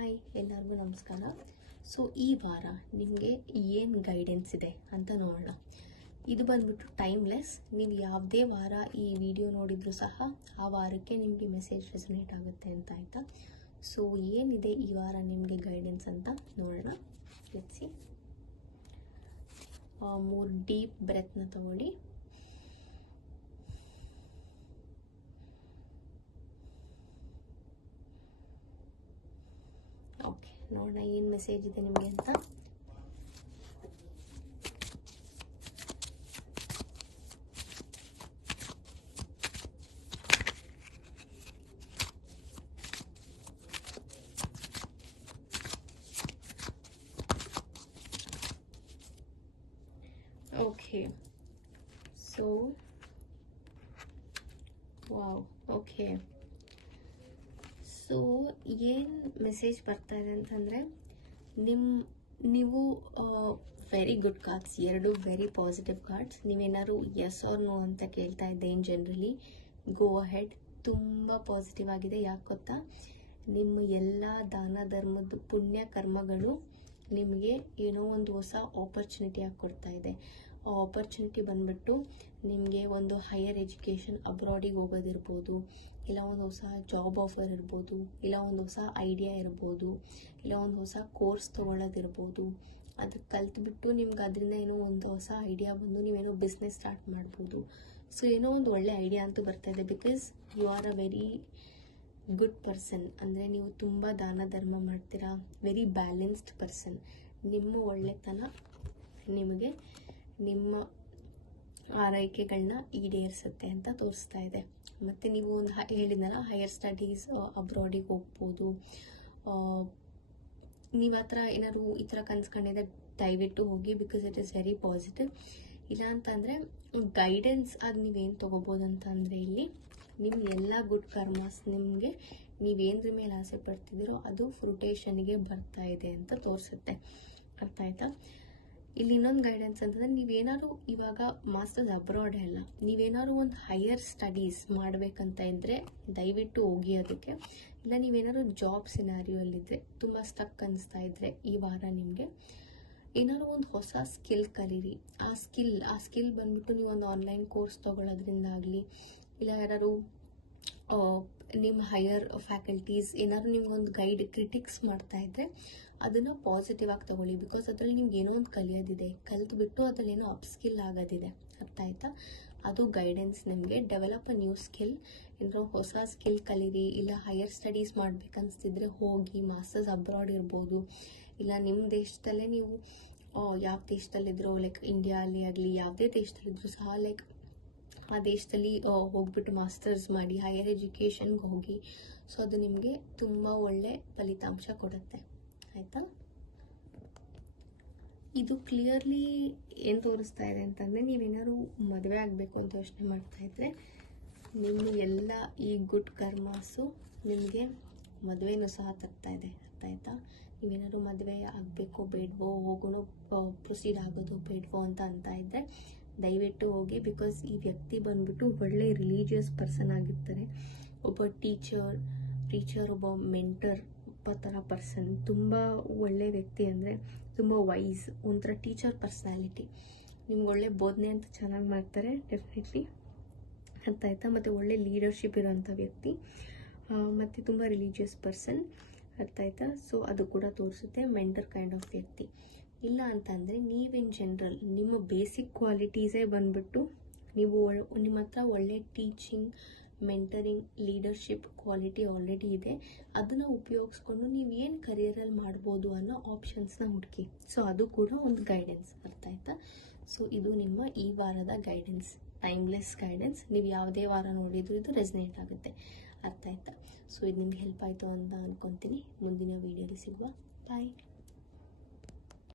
Hi ಎಲ್ಲರಿಗೂ ನಮಸ್ಕಾರ. So ಈ ವಾರ ನಿಮಗೆ ಏನು ಗೈಡೆನ್ಸ್ ಇದೆ ಅಂತ ನೋಡೋಣ. ಇದು ಬಂದ್ಬಿಟ್ಟು ಟೈಮ್ಲೆಸ್. ನೀವು ಯಾವುದೇ ವಾರ ಈ ವಿಡಿಯೋ ನೋಡಿದರೂ ಸಹ ಆ ವಾರಕ್ಕೆ ನಿಮಗೆ ಮೆಸೇಜ್ ರೆಸೊನೇಟ್ ಆಗುತ್ತೆ ಅಂತ ಆಯಿತಾ. ಸೊ ಏನಿದೆ ಈ ವಾರ ನಿಮಗೆ ಗೈಡೆನ್ಸ್ ಅಂತ ನೋಡೋಣ. Let's see. 3 ಡೀಪ್ ಬ್ರೆತ್ನ ತಗೊಳ್ಳಿ. ಓಕೆ, ನೋಡೋಣ ಏನು ಮೆಸೇಜ್ ಇದೆ ನಿಮಗೆ ಅಂತ. Okay, so wow. Okay, so ಏನು ಮೆಸೇಜ್ ಬರ್ತಾ ಇದೆ ಅಂತಂದರೆ ನೀವು very good cards, 2 very positive cards. ನೀವೇನಾದ್ರು ಎಸ್ ಆರ್ ನೋ ಅಂತ ಕೇಳ್ತಾ ಇದ್ದೇನೆ. ಜನರಲಿ ಗೋ ಅಹೆಡ್, ತುಂಬ ಪಾಸಿಟಿವ್ ಆಗಿದೆ. ಯಾಕೆ ಗೊತ್ತಾ, ನಿಮ್ಮ ಎಲ್ಲ ದಾನ ಧರ್ಮದ ಪುಣ್ಯ ಕರ್ಮಗಳು ನಿಮಗೆ ಏನೋ ಒಂದು ಹೊಸ ಆಪರ್ಚುನಿಟಿ ಆಗಿ ಕೊಡ್ತಾ ಇದೆ. ಆ ಆಪರ್ಚುನಿಟಿ ಬಂದ್ಬಿಟ್ಟು ನಿಮಗೆ ಒಂದು ಹೈಯರ್ ಎಜುಕೇಷನ್ ಅಬ್ರಾಡಿಗೆ ಹೋಗೋದಿರ್ಬೋದು, ಇಲ್ಲ ಒಂದು ಹೊಸ ಜಾಬ್ ಆಫರ್ ಇರ್ಬೋದು, ಇಲ್ಲ ಒಂದು ಹೊಸ ಐಡಿಯಾ ಇರ್ಬೋದು, ಇಲ್ಲ ಒಂದು ಹೊಸ ಕೋರ್ಸ್ ತೊಗೊಳ್ಳೋದಿರ್ಬೋದು. ಅದು ಕಲ್ತ್ಬಿಟ್ಟು ನಿಮ್ಗೆ ಅದರಿಂದ ಏನೋ ಒಂದು ಹೊಸ ಐಡಿಯಾ ಬಂದು ನೀವೇನೋ ಬಿಸ್ನೆಸ್ ಸ್ಟಾರ್ಟ್ ಮಾಡ್ಬೋದು. ಸೊ ಏನೋ ಒಂದು ಒಳ್ಳೆ ಐಡಿಯಾ ಅಂತೂ ಬರ್ತಾ ಇದೆ. Because you are a very good person. ಅಂದರೆ ನೀವು ತುಂಬ ದಾನ ಧರ್ಮ ಮಾಡ್ತೀರಾ. Very balanced person. ನಿಮ್ಮ ಒಳ್ಳೆತನ ನಿಮಗೆ ನಿಮ್ಮ ಆರೈಕೆಗಳನ್ನ ಈಡೇರಿಸುತ್ತೆ ಅಂತ ತೋರಿಸ್ತಾ ಇದೆ. ಮತ್ತು ನೀವು ಒಂದು ಹೇಳಿದ್ನಲ್ಲ, ಹೈಯರ್ ಸ್ಟಡೀಸ್ ಅಬ್ರಾಡಿಗೆ ಹೋಗ್ಬೋದು. ನೀವು ಆ ಥರ ಏನಾದ್ರು ಈ ಥರ ಕನ್ಸ್ಕೊಂಡಿದ್ದೆ ದಯವಿಟ್ಟು ಹೋಗಿ. Because it is very positive. ಇಲ್ಲ ಅಂತಂದರೆ ಗೈಡೆನ್ಸ್ ಅದು ನೀವೇನು ತೊಗೋಬೋದು ಅಂತಂದರೆ, ಇಲ್ಲಿ ನಿಮ್ಮ ಎಲ್ಲ ಗುಡ್ ಕರ್ಮಾಸ್ ನಿಮಗೆ ನೀವೇನ್ರ ಮೇಲೆ ಆಸೆ ಪಡ್ತಿದ್ದೀರೋ ಅದು ಫ್ರುಟೇಷನ್ಗೆ ಬರ್ತಾ ಇದೆ ಅಂತ ತೋರಿಸುತ್ತೆ. ಅರ್ಥ ಆಯ್ತಾ? ಇಲ್ಲಿ ಇನ್ನೊಂದು ಗೈಡೆನ್ಸ್ ಅಂತಂದರೆ, ನೀವೇನಾದ್ರು ಇವಾಗ ಮಾಸ್ಟರ್ಸ್ ಅಬ್ರಾಡ್ ಅಲ್ಲ, ನೀವೇನಾದ್ರು ಒಂದು ಹೈಯರ್ ಸ್ಟಡೀಸ್ ಮಾಡಬೇಕಂತ ಇದ್ದರೆ ದಯವಿಟ್ಟು ಹೋಗಿ ಅದಕ್ಕೆ. ಇಲ್ಲ ನೀವೇನಾದ್ರು ಜಾಬ್ ಸಿನಾರಿಯಲ್ಲಿದ್ದರೆ, ತುಂಬ ಸ್ಟಕ್ ಅನಿಸ್ತಾ ಇದ್ದರೆ, ಈ ವಾರ ನಿಮಗೆ ಏನಾದ್ರು ಒಂದು ಹೊಸ ಸ್ಕಿಲ್ ಕಲೀರಿ. ಆ ಸ್ಕಿಲ್ ಬಂದ್ಬಿಟ್ಟು ನೀವು ಒಂದು ಆನ್ಲೈನ್ ಕೋರ್ಸ್ ತೊಗೊಳ್ಳೋದ್ರಿಂದಾಗಲಿ, ಇಲ್ಲ ಯಾರು ನಿಮ್ಮ ಹೈಯರ್ ಫ್ಯಾಕಲ್ಟೀಸ್ ಏನಾದ್ರು ನಿಮ್ಗೊಂದು ಗೈಡ್ ಕ್ರಿಟಿಕ್ಸ್ ಮಾಡ್ತಾ ಇದ್ದರೆ ಅದನ್ನು ಪಾಸಿಟಿವ್ ಆಗಿ ತಗೊಳ್ಳಿ. ಬಿಕಾಸ್ ಅದರಲ್ಲಿ ನಿಮ್ಗೆ ಏನೋ ಒಂದು ಕಲಿಯೋದಿದೆ, ಕಲಿತ್ಬಿಟ್ಟು ಅದರಲ್ಲಿ ಏನೋ ಅಪ್ ಸ್ಕಿಲ್ ಆಗೋದಿದೆ. ಅರ್ಥ ಆಯ್ತಾ? ಅದು ಗೈಡೆನ್ಸ್ ನಿಮಗೆ. Develop a new skill. ಏನಾದ್ರು ಹೊಸ ಸ್ಕಿಲ್ ಕಲೀರಿ. ಇಲ್ಲ ಹೈಯರ್ ಸ್ಟಡೀಸ್ ಮಾಡ್ಬೇಕನ್ನಿಸ್ತಿದ್ರೆ ಹೋಗಿ. ಮಾಸ್ಟರ್ಸ್ ಅಬ್ರಾಡ್ ಇರ್ಬೋದು, ಇಲ್ಲ ನಿಮ್ಮ ದೇಶದಲ್ಲೇ ನೀವು ಯಾವ ದೇಶದಲ್ಲಿದ್ದರೂ, ಲೈಕ್ ಇಂಡಿಯಾ ಅಲ್ಲಿ ಆಗಲಿ ಯಾವುದೇ ದೇಶದಲ್ಲಿದ್ದರೂ ಸಹ, ಲೈಕ್ ಆ ದೇಶದಲ್ಲಿ ಹೋಗ್ಬಿಟ್ಟು ಮಾಸ್ಟರ್ಸ್ ಮಾಡಿ ಹೈಯರ್ ಎಜುಕೇಷನ್ಗೆ ಹೋಗಿ. ಸೊ ಅದು ನಿಮಗೆ ತುಂಬ ಒಳ್ಳೆ ಫಲಿತಾಂಶ ಕೊಡುತ್ತೆ. ಆಯಿತಾ? ಇದು ಕ್ಲಿಯರ್ಲಿ ಏನು ತೋರಿಸ್ತಾ ಇದೆ ಅಂತಂದರೆ, ನೀವೇನಾದ್ರು ಮದುವೆ ಆಗಬೇಕು ಅಂತ ಯೋಚನೆ ಮಾಡ್ತಾ ಇದ್ದರೆ, ನಿಮ್ಮ ಎಲ್ಲ ಈ ಗುಡ್ ಕರ್ಮಾಸು ನಿಮಗೆ ಮದುವೆನೂ ಸಹ ತರ್ತಾ ಇದೆ. ಅರ್ಥ ಆಯ್ತಾ? ನೀವೇನಾದ್ರು ಮದುವೆ ಆಗಬೇಕೋ ಬೇಡವೋ, ಹೋಗೋಣ ಪ್ರೊಸೀಡ್ ಆಗೋದು ಬೇಡವೋ ಅಂತ ಇದ್ದರೆ ದಯವಿಟ್ಟು ಹೋಗಿ. ಬಿಕಾಸ್ ಈ ವ್ಯಕ್ತಿ ಬಂದ್ಬಿಟ್ಟು ಒಳ್ಳೆ ರಿಲೀಜಿಯಸ್ ಪರ್ಸನ್ ಆಗಿರ್ತಾರೆ. ಒಬ್ಬ ಟೀಚರ್, ಒಬ್ಬ ಮೆಂಟರ್ ಥರ ಪರ್ಸನ್. ತುಂಬ ಒಳ್ಳೆ ವ್ಯಕ್ತಿ. ಅಂದರೆ ತುಂಬ ವೈಸ್, ಒಂಥರ ಟೀಚರ್ ಪರ್ಸ್ನಾಲಿಟಿ. ನಿಮ್ಗೆ ಒಳ್ಳೆ ಬೋಧನೆ ಅಂತ ಚೆನ್ನಾಗಿ ಮಾಡ್ತಾರೆ ಡೆಫಿನೆಟ್ಲಿ. ಅರ್ಥ ಆಯ್ತಾ? ಮತ್ತು ಒಳ್ಳೆ ಲೀಡರ್ಶಿಪ್ ಇರೋಂಥ ವ್ಯಕ್ತಿ, ಮತ್ತು ತುಂಬ ರಿಲೀಜಿಯಸ್ ಪರ್ಸನ್. ಅರ್ಥ ಆಯ್ತಾ? ಸೊ ಅದು ಕೂಡ ತೋರಿಸುತ್ತೆ. ಮೆಂಟರ್ ಕೈಂಡ್ ಆಫ್ ವ್ಯಕ್ತಿ. ಇಲ್ಲ ಅಂತಂದರೆ ನೀವಿನ್ ಜನರಲ್ ನಿಮ್ಮ ಬೇಸಿಕ್ ಕ್ವಾಲಿಟೀಸೇ ಬಂದ್ಬಿಟ್ಟು ನಿಮ್ಮ ಹತ್ರ ಒಳ್ಳೆ teaching, mentoring, leadership quality already ಇದೆ. ಅದನ್ನು ಉಪಯೋಗಿಸ್ಕೊಂಡು ನೀವು ಏನು ಕರಿಯರಲ್ಲಿ ಮಾಡ್ಬೋದು ಅನ್ನೋ ಆಪ್ಷನ್ಸ್ನ ಹುಡುಕಿ. ಸೊ ಅದು ಕೂಡ ಒಂದು ಗೈಡೆನ್ಸ್. ಅರ್ಥ ಆಯ್ತಾ? ಸೊ ಇದು ನಿಮ್ಮ ಈ ವಾರದ ಗೈಡೆನ್ಸ್, ಟೈಮ್ಲೆಸ್ ಗೈಡೆನ್ಸ್. ನೀವು ಯಾವುದೇ ವಾರ ನೋಡಿದರೂ ಇದು ರೆಸನೇಟ್ ಆಗುತ್ತೆ. ಅರ್ಥ ಆಯ್ತಾ? ಸೊ ಇದು ನಿಮ್ಗೆ ಹೆಲ್ಪ್ ಆಯಿತು ಅಂತ ಅಂದ್ಕೊತೀನಿ. ಮುಂದಿನ ವೀಡಿಯೋಲಿ ಸಿಗುವ. ಬಾಯ್.